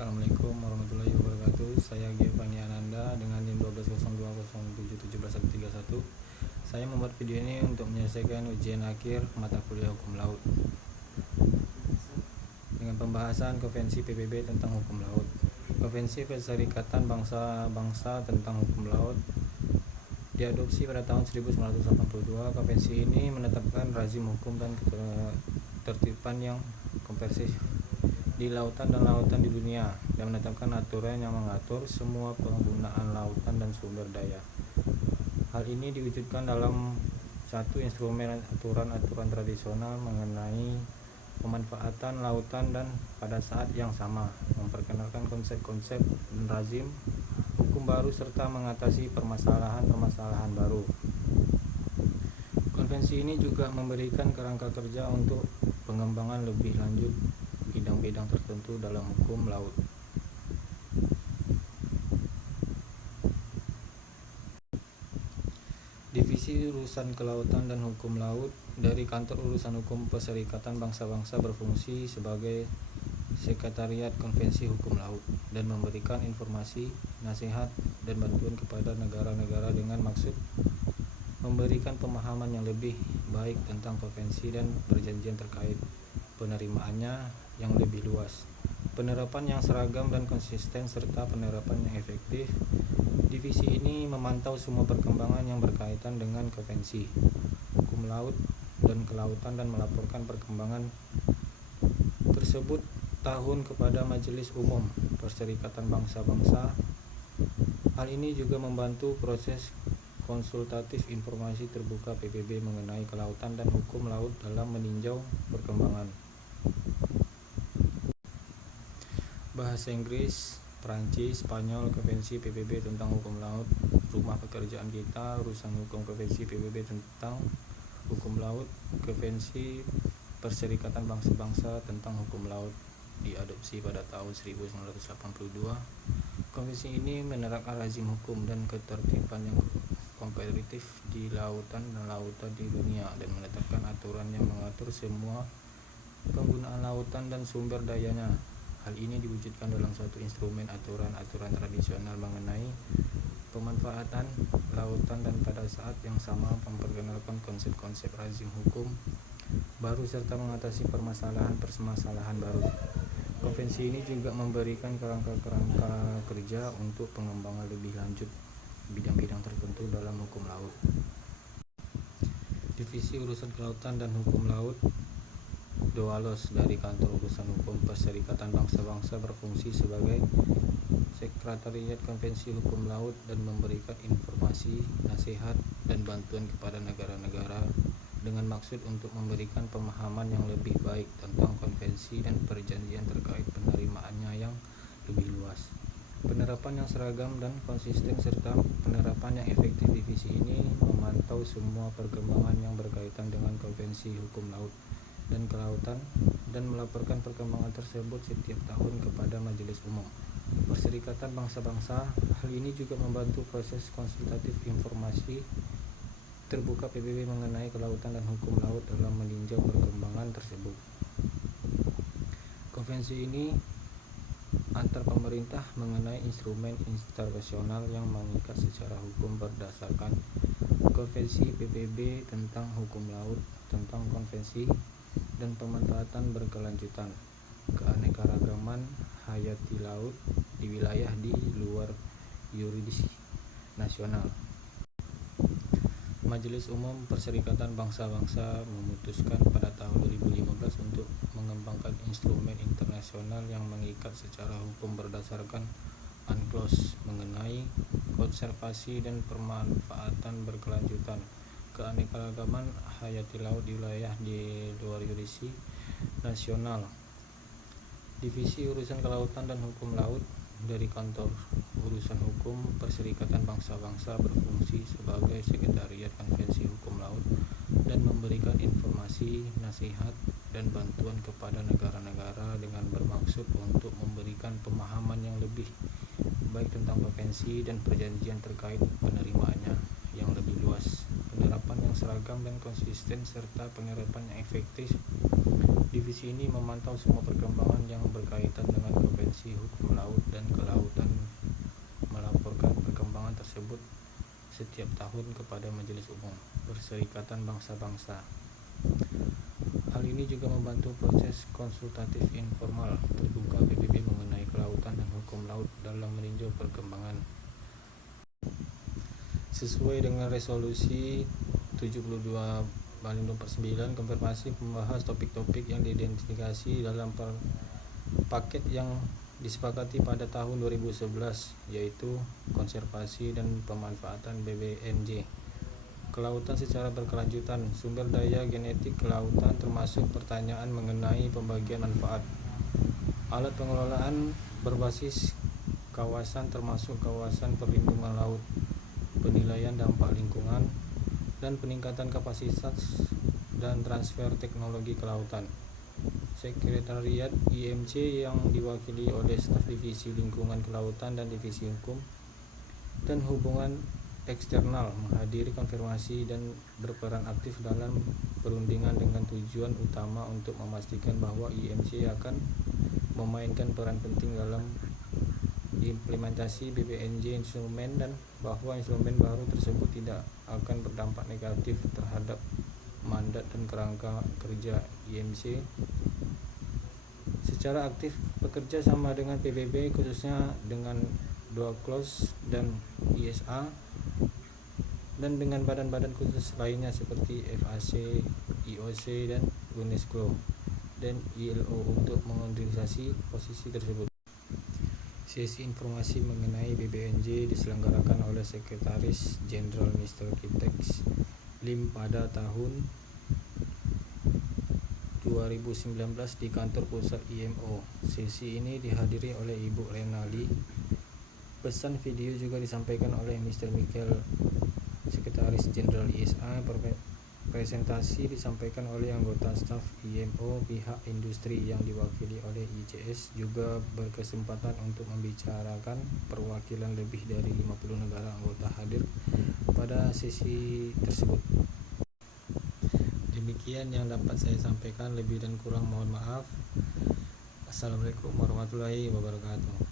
Assalamualaikum warahmatullahi wabarakatuh. Saya Giovanni Ananda dengan NIM 1202071731. Saya membuat video ini untuk menyelesaikan ujian akhir mata kuliah hukum laut dengan pembahasan Konvensi PBB tentang hukum laut. Konvensi Perserikatan Bangsa-Bangsa tentang hukum laut diadopsi pada tahun 1982. Konvensi ini menetapkan rezim hukum dan ketertiban yang komprehensif di lautan dan lautan di dunia, dan menetapkan aturan yang mengatur semua penggunaan lautan dan sumber daya. Hal ini diwujudkan dalam satu instrumen aturan-aturan tradisional mengenai pemanfaatan lautan, dan pada saat yang sama memperkenalkan konsep-konsep dan rezim hukum baru serta mengatasi permasalahan-permasalahan baru. Konvensi ini juga memberikan kerangka kerja untuk pengembangan lebih lanjut bidang-bidang tertentu dalam hukum laut. Divisi Urusan Kelautan dan Hukum Laut dari Kantor Urusan Hukum Perserikatan Bangsa-Bangsa berfungsi sebagai Sekretariat Konvensi Hukum Laut dan memberikan informasi, nasihat, dan bantuan kepada negara-negara dengan maksud memberikan pemahaman yang lebih baik tentang konvensi dan perjanjian terkait, penerimaannya yang lebih luas, penerapan yang seragam dan konsisten, serta penerapan yang efektif. Divisi ini memantau semua perkembangan yang berkaitan dengan konvensi hukum laut dan kelautan dan melaporkan perkembangan tersebut tahun kepada Majelis Umum Perserikatan Bangsa-Bangsa. Hal ini juga membantu proses konsultatif informasi terbuka PBB mengenai kelautan dan hukum laut dalam meninjau perkembangan. Bahasa Inggris, Perancis, Spanyol, Konvensi PBB tentang hukum laut, rumah pekerjaan kita, urusan hukum Konvensi PBB tentang hukum laut, Konvensi Perserikatan Bangsa-Bangsa tentang hukum laut diadopsi pada tahun 1982. Konvensi ini menerapkan rezim hukum dan ketertiban yang kompetitif di lautan dan lautan di dunia, dan menetapkan aturan yang mengatur semua penggunaan lautan dan sumber dayanya. Hal ini diwujudkan dalam satu instrumen aturan-aturan tradisional mengenai pemanfaatan lautan, dan pada saat yang sama memperkenalkan konsep-konsep rezim hukum baru serta mengatasi permasalahan baru. Konvensi ini juga memberikan kerangka kerja untuk pengembangan lebih lanjut bidang-bidang tertentu dalam hukum laut. Divisi Urusan Kelautan dan Hukum Laut DOALOS dari Kantor Urusan Hukum Perserikatan Bangsa-Bangsa berfungsi sebagai Sekretariat Konvensi Hukum Laut dan memberikan informasi, nasihat, dan bantuan kepada negara-negara dengan maksud untuk memberikan pemahaman yang lebih baik tentang konvensi dan perjanjian terkait penerimaannya yang lebih luas, penerapan yang seragam dan konsisten, serta penerapan yang efektif. Divisi ini memantau semua perkembangan yang berkaitan dengan konvensi hukum laut dan kelautan dan melaporkan perkembangan tersebut setiap tahun kepada Majelis Umum Perserikatan Bangsa-Bangsa. Hal ini juga membantu proses konsultatif informasi terbuka PBB mengenai kelautan dan hukum laut dalam meninjau perkembangan tersebut. Konvensi ini antar pemerintah mengenai instrumen internasional yang mengikat secara hukum berdasarkan Konvensi PBB tentang hukum laut, tentang konvensi dan pemanfaatan berkelanjutan, keanekaragaman hayati laut di wilayah di luar yurisdiksi nasional. Majelis Umum Perserikatan Bangsa-Bangsa memutuskan pada tahun 2015 untuk mengembangkan instrumen internasional yang mengikat secara hukum berdasarkan UNCLOS mengenai konservasi dan pemanfaatan berkelanjutan, keanekaragaman hayati laut di wilayah di luar yurisdiksi nasional. Divisi Urusan Kelautan dan Hukum Laut dari Kantor Urusan Hukum Perserikatan Bangsa-Bangsa berfungsi sebagai Sekretariat Konvensi Hukum Laut dan memberikan informasi, nasihat, dan bantuan kepada negara-negara dengan bermaksud untuk memberikan pemahaman yang lebih baik tentang konvensi dan perjanjian terkait penerimaannya yang lebih luas, penerapan yang seragam dan konsisten, serta penerapan yang efektif. Divisi ini memantau semua perkembangan yang berkaitan dengan konvensi hukum setiap tahun kepada Majelis Umum Perserikatan Bangsa-Bangsa. Hal ini juga membantu proses konsultatif informal terbuka PBB mengenai kelautan dan hukum laut dalam meninjau perkembangan. Sesuai dengan resolusi 72/9, konfirmasi membahas topik-topik yang diidentifikasi dalam paket yang disepakati pada tahun 2011, yaitu konservasi dan pemanfaatan BBNJ, kelautan secara berkelanjutan, sumber daya genetik kelautan, termasuk pertanyaan mengenai pembagian manfaat, alat pengelolaan berbasis kawasan termasuk kawasan perlindungan laut, penilaian dampak lingkungan, dan peningkatan kapasitas dan transfer teknologi kelautan. Sekretariat IMC yang diwakili oleh staf Divisi Lingkungan Kelautan dan Divisi Hukum dan Hubungan Eksternal menghadiri konfirmasi dan berperan aktif dalam perundingan dengan tujuan utama untuk memastikan bahwa IMC akan memainkan peran penting dalam implementasi BBNJ instrumen dan bahwa instrumen baru tersebut tidak akan berdampak negatif terhadap mandat dan kerangka kerja IMC. Secara aktif bekerja sama dengan PBB, khususnya dengan DOACLOS dan ISA, dan dengan badan-badan khusus lainnya seperti FAC, IOC, dan UNESCO dan ILO untuk mengoordinasi posisi tersebut. Sesi informasi mengenai BBNJ diselenggarakan oleh Sekretaris Jenderal Mr. Kitex Lim pada tahun 2019 di kantor pusat IMO. Sesi ini dihadiri oleh Ibu Renali. Pesan video juga disampaikan oleh Mr. Michael, Sekretaris Jenderal ISA. Presentasi disampaikan oleh anggota staf IMO. Pihak industri yang diwakili oleh ICS juga berkesempatan untuk membicarakan. Perwakilan lebih dari 50 negara anggota hadir pada sesi tersebut. Demikian yang dapat saya sampaikan, lebih dan kurang mohon maaf. Assalamualaikum warahmatullahi wabarakatuh.